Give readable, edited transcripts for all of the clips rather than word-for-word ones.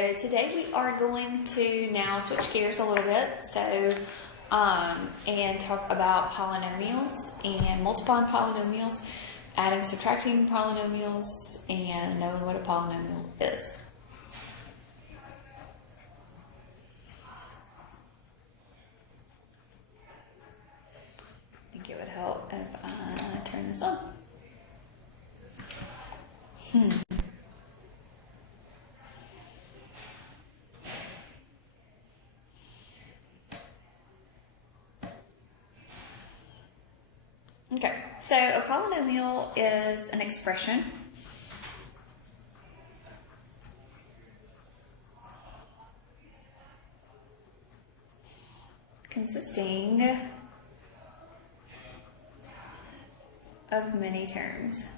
Today we are going to now switch gears a little bit, and talk about polynomials and multiplying polynomials, adding, subtracting polynomials, and knowing what a polynomial is. I think it would help if I turn this on. Okay, so a polynomial is an expression consisting of many terms.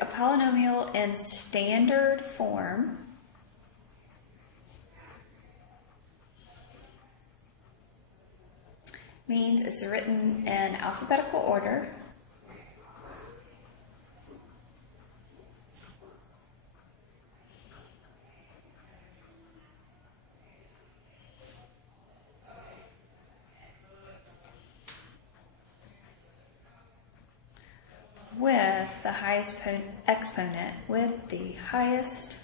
A polynomial in standard form means it's written in alphabetical order with the highest exponent with the highest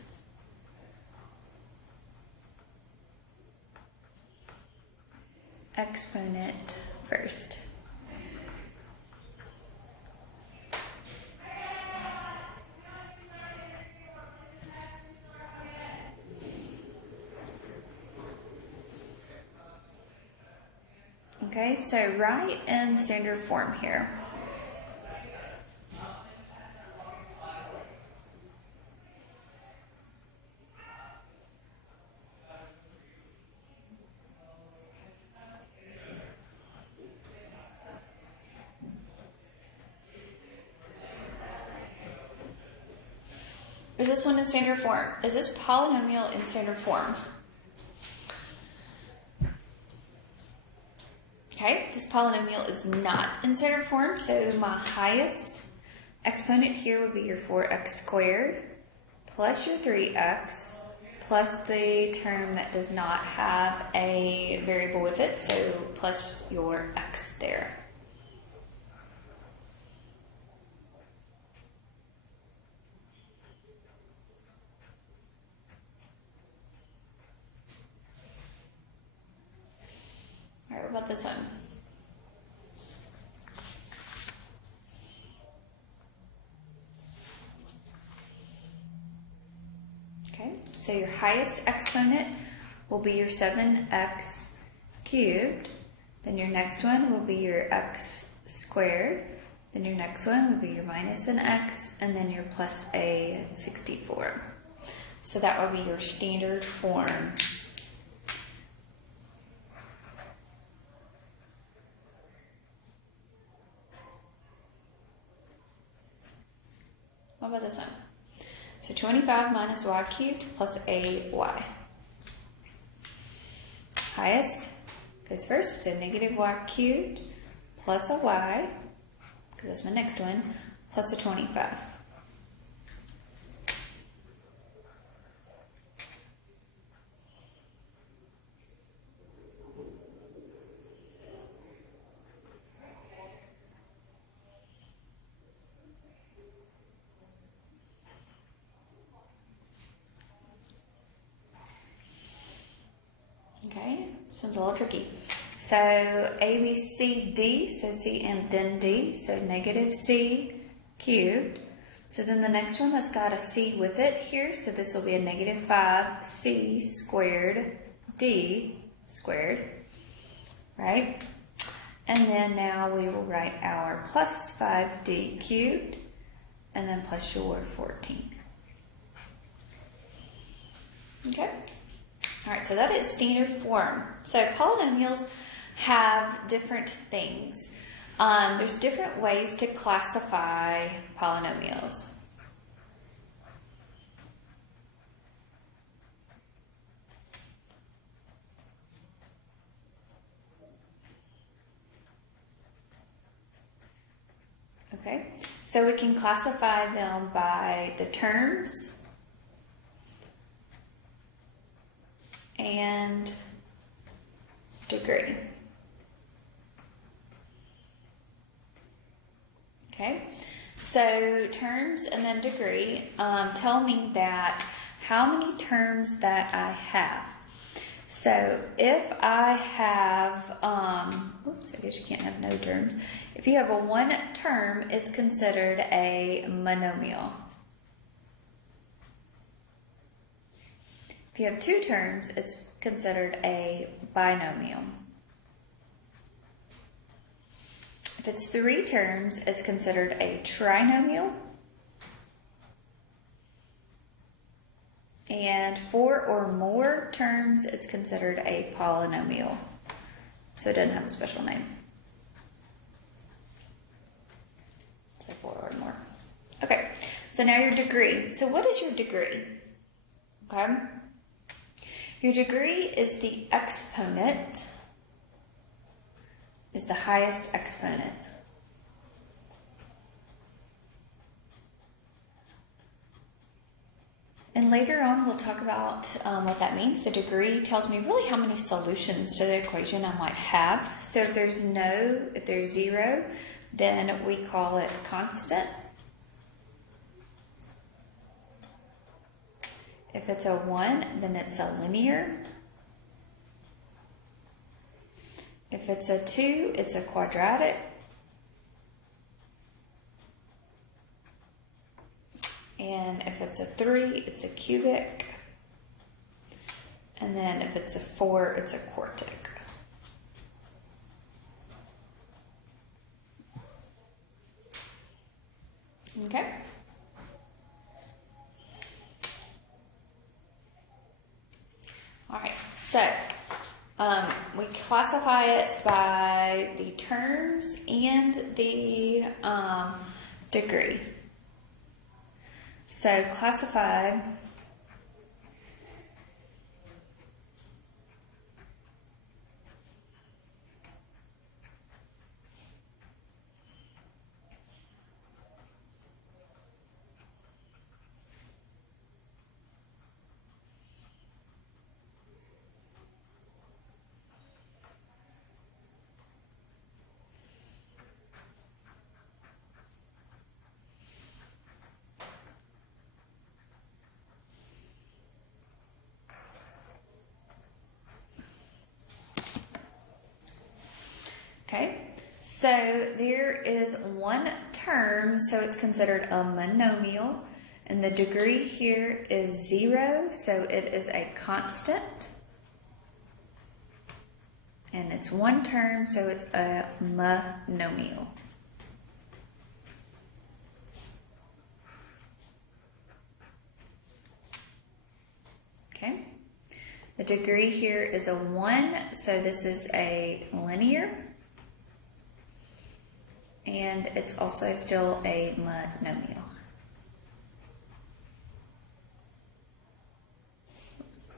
exponent first. Okay, so write in standard form here. Is this one in standard form? Is this polynomial in standard form? Okay, this polynomial is not in standard form, so my highest exponent here would be your 4x squared plus your 3x plus the term that does not have a variable with it, so plus your x there. All right, what about this one? Okay, so your highest exponent will be your 7x cubed. Then your next one will be your x squared. Then your next one will be your minus an x, and then your plus a 64. So that will be your standard form. What about this one? So 25 minus y cubed plus ay. Highest goes first, so negative y cubed plus a y, because that's my next one, plus a 25. Okay, this one's a little tricky. So A, B, C, D, so C and then D, so negative C cubed. So then the next one that's got a C with it here, so this will be a negative 5C squared D squared, right? And then now we will write our plus 5D cubed, and then plus your 14. Okay? All right, so that is standard form. So polynomials have different things. There's different ways to classify polynomials. Okay, so we can classify them by the terms and degree. Okay, so terms and then degree tell me that how many terms that I have. So if I have, oops, I guess you can't have no terms. If you have a one term, it's considered a monomial. If you have two terms, it's considered a binomial. If it's three terms, it's considered a trinomial. And four or more terms, it's considered a polynomial. So it doesn't have a special name. So four or more. Okay, so now your degree. So what is your degree? Okay. Your degree is the exponent, is the highest exponent. And later on, we'll talk about what that means. The degree tells me really how many solutions to the equation I might have. So if there's zero, then we call it constant. If it's a 1, then it's a linear. If it's a 2, it's a quadratic. And if it's a 3, it's a cubic. And then if it's a 4, it's a quartic. Okay? Alright, so we classify it by the terms and the degree. So classify Okay, so there is one term, so it's considered a monomial, and the degree here is 0, so it is a constant. And it's one term, so it's a monomial. Okay, the degree here is a 1, so this is a linear. And it's also still a monomial. Oops.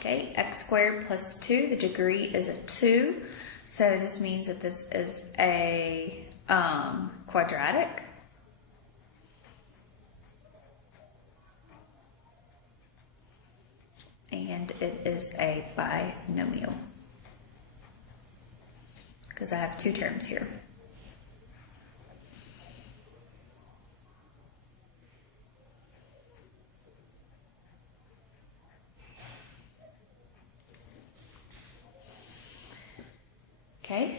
Okay, x squared plus 2, the degree is a 2. So this means that this is a quadratic. And it is a binomial, because I have two terms here. Okay,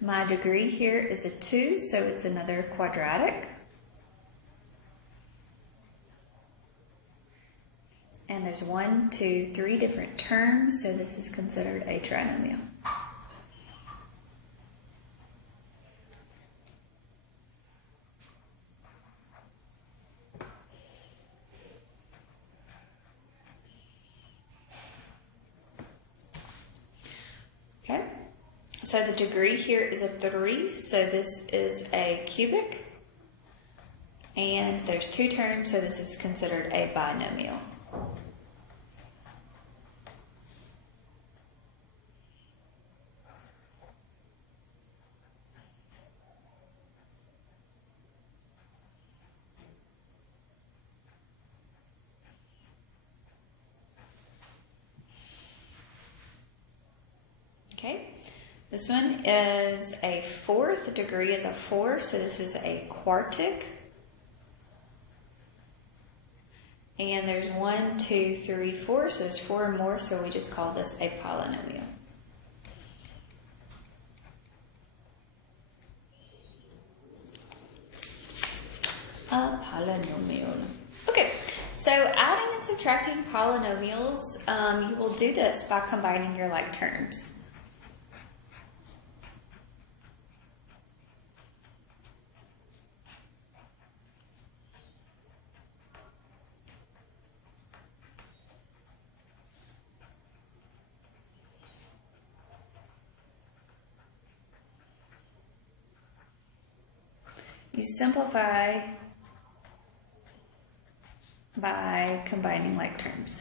my degree here is a 2, so it's another quadratic. And there's 1, 2, 3 different terms, so this is considered a trinomial. Okay, so the degree here is a 3, so this is a cubic. And there's two terms, so this is considered a binomial. This one is a fourth. The degree is a 4, so this is a quartic. And there's 1, 2, 3, 4, so there's 4 or more, so we just call this a polynomial. A polynomial. Okay, so adding and subtracting polynomials, you will do this by combining your like terms. You simplify by combining like terms.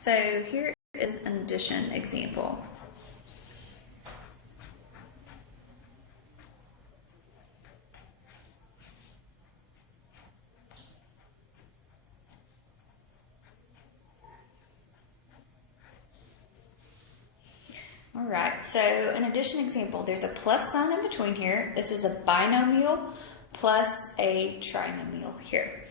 So here is an addition example. All right, so an addition example, there's a plus sign in between here. This is a binomial plus a trinomial here.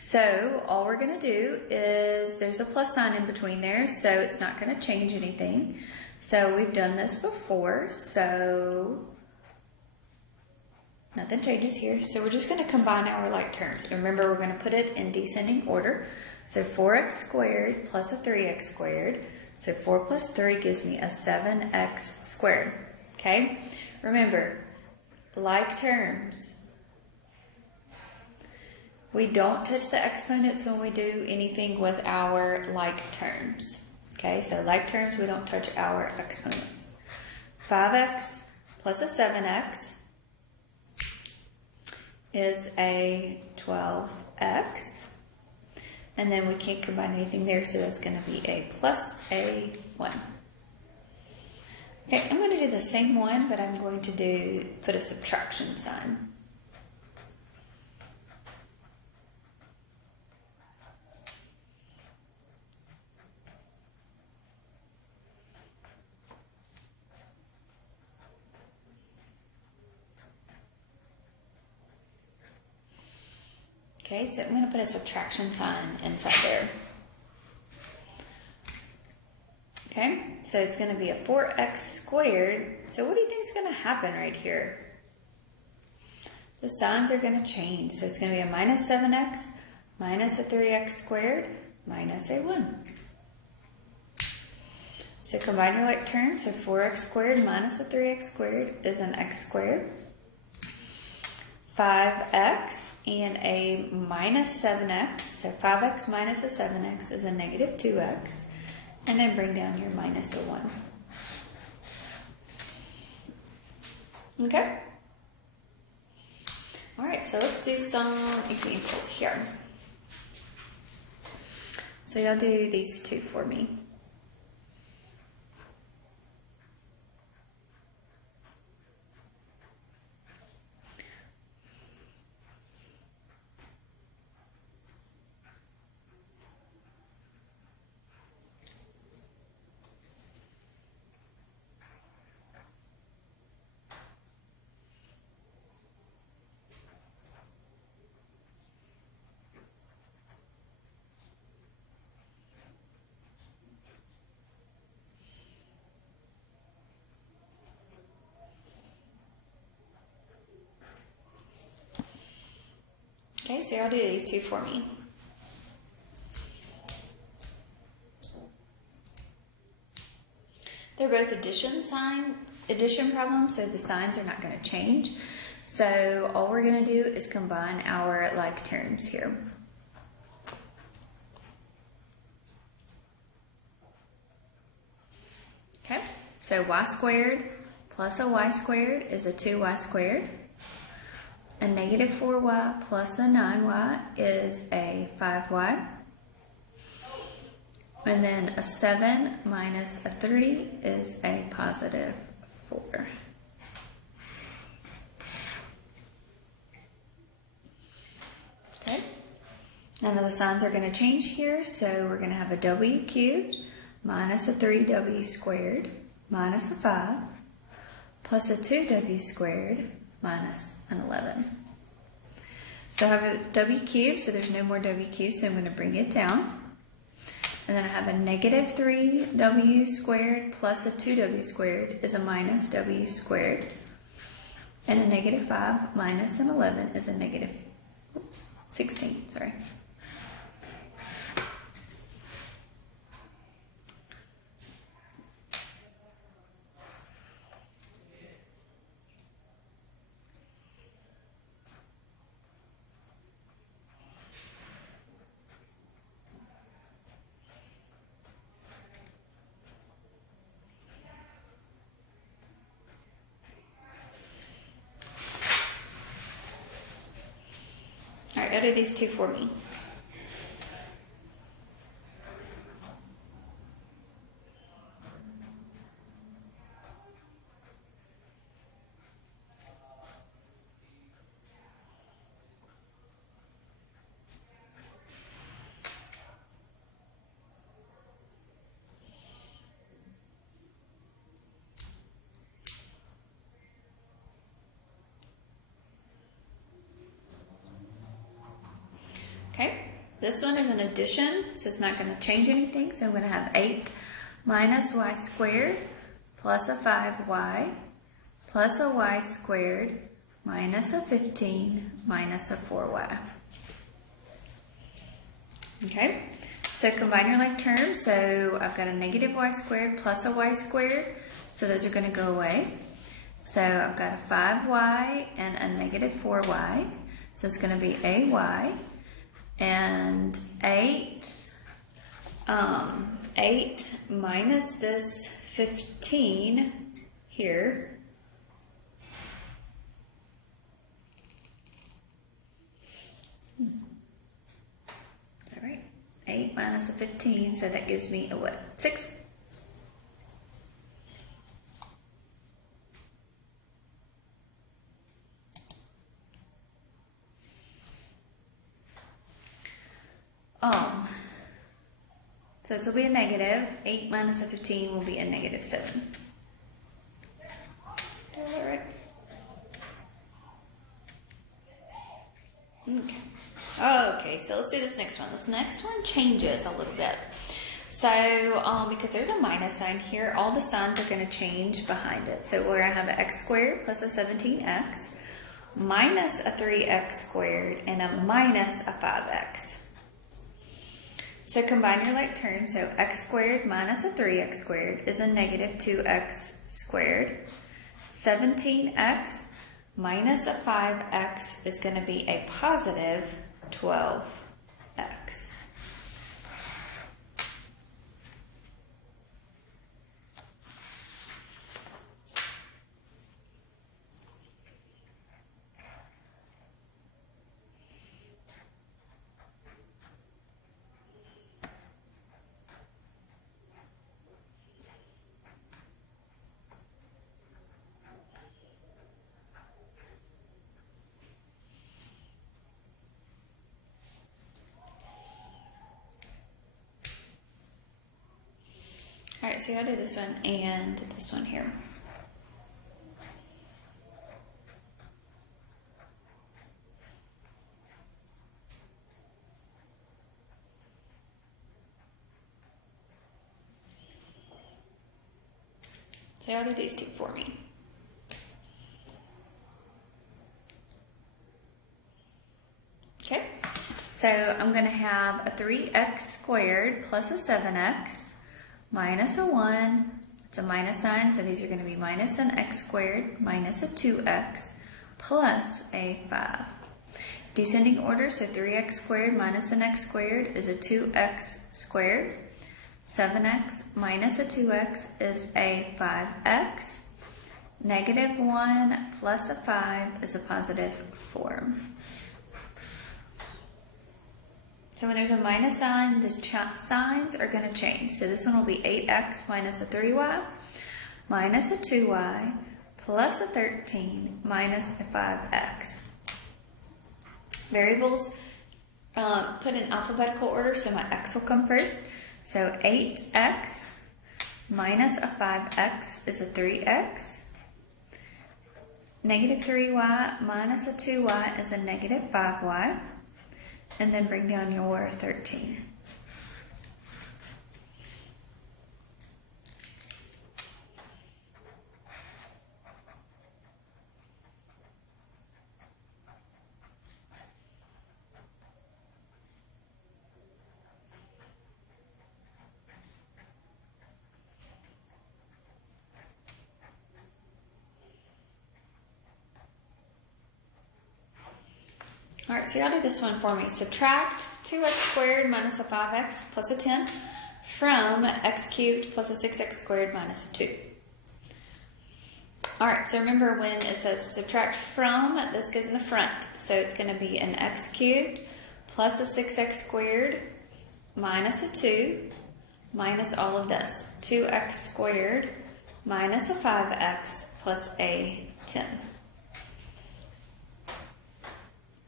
So all we're going to do is, there's a plus sign in between there, so it's not going to change anything. So we've done this before, so nothing changes here. So we're just going to combine our like terms. Remember, we're going to put it in descending order. So 4x squared plus a 3x squared. So 4 plus 3 gives me a 7x squared, okay? Remember, like terms. We don't touch the exponents when we do anything with our like terms, okay? So like terms, we don't touch our exponents. 5x plus a 7x is a 12x. And then we can't combine anything there, so that's going to be a plus a 1. Okay, I'm going to do the same one, but I'm going to put a subtraction sign. Okay, so I'm going to put a subtraction sign inside there. Okay, so it's going to be a 4x squared. So what do you think is going to happen right here? The signs are going to change. So it's going to be a minus 7x minus a 3x squared minus a 1. So combine your like terms. So 4x squared minus a 3x squared is an x squared. 5x and a minus 7x, so 5x minus a 7x is a negative 2x, and then bring down your minus a 1. Okay? Alright, so let's do some examples here. So y'all do these two for me. Okay, so y'all do these two for me. They're both addition problems, so the signs are not going to change. So all we're going to do is combine our like terms here. Okay, so y squared plus a y squared is a 2y squared. A negative 4y plus a 9y is a 5y. And then a 7 minus a 3 is a positive 4. Okay. None of the signs are going to change here, so we're going to have a w cubed minus a 3w squared minus a 5 plus a 2w squared minus an 11. So I have a w cubed, so there's no more w cubed, so I'm going to bring it down. And then I have a negative 3w squared plus a 2w squared is a minus w squared. And a negative 5 minus an 11 is a negative 16, sorry. All right, utter these two for me. Okay, this one is an addition, so it's not going to change anything. So I'm going to have 8 minus y squared plus a 5y plus a y squared minus a 15 minus a 4y. Okay, so combine your like terms. So I've got a negative y squared plus a y squared, so those are going to go away. So I've got a 5y and a negative 4y, so it's going to be ay. And 8 minus this 15 here. All right, 8 minus a 15, so that gives me a what? 6. So this will be a negative. 8 minus a 15 will be a negative 7. All right. Okay, so let's do this next one. This next one changes a little bit. So because there's a minus sign here, all the signs are going to change behind it. So we're going to have an x squared plus a 17x minus a 3x squared and a minus a 5x. So combine your like terms. So x squared minus a 3x squared is a negative 2x squared. 17x minus a 5x is going to be a positive 12x. All right, so I'll do this one and this one here. So I'll do these two for me. Okay, so I'm going to have a 3x squared plus a 7x minus a 1, it's a minus sign, so these are going to be minus an x squared minus a 2x plus a 5. Descending order, so 3x squared minus an x squared is a 2x squared. 7x minus a 2x is a 5x. Negative 1 plus a 5 is a positive 4. So when there's a minus sign, the signs are going to change. So this one will be 8x minus a 3y minus a 2y plus a 13 minus a 5x. Variables put in alphabetical order, so my x will come first. So 8x minus a 5x is a 3x. Negative 3y minus a 2y is a negative 5y. And then bring down your 13. All right, so y'all do this one for me. Subtract 2x squared minus a 5x plus a 10 from x cubed plus a 6x squared minus a 2. All right, so remember when it says subtract from, this goes in the front. So it's going to be an x cubed plus a 6x squared minus a 2 minus all of this. 2x squared minus a 5x plus a 10.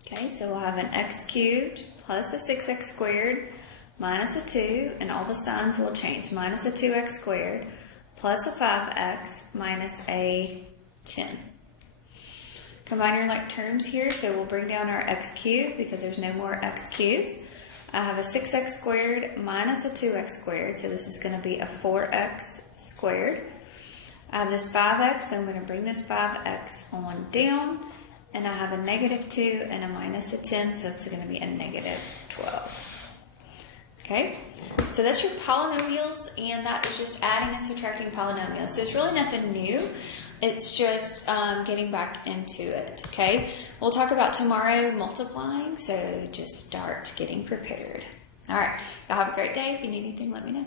Okay, so we'll have an x cubed plus a 6x squared minus a 2, and all the signs will change. Minus a 2x squared plus a 5x minus a 10. Combine your like terms here, so we'll bring down our x cubed because there's no more x cubes. I have a 6x squared minus a 2x squared, so this is going to be a 4x squared. I have this 5x, so I'm going to bring this 5x on down. And I have a negative 2 and a minus a 10, so it's going to be a negative 12. Okay, so that's your polynomials, and that is just adding and subtracting polynomials. So it's really nothing new. It's just getting back into it, okay? We'll talk about tomorrow multiplying, so just start getting prepared. All right, y'all have a great day. If you need anything, let me know.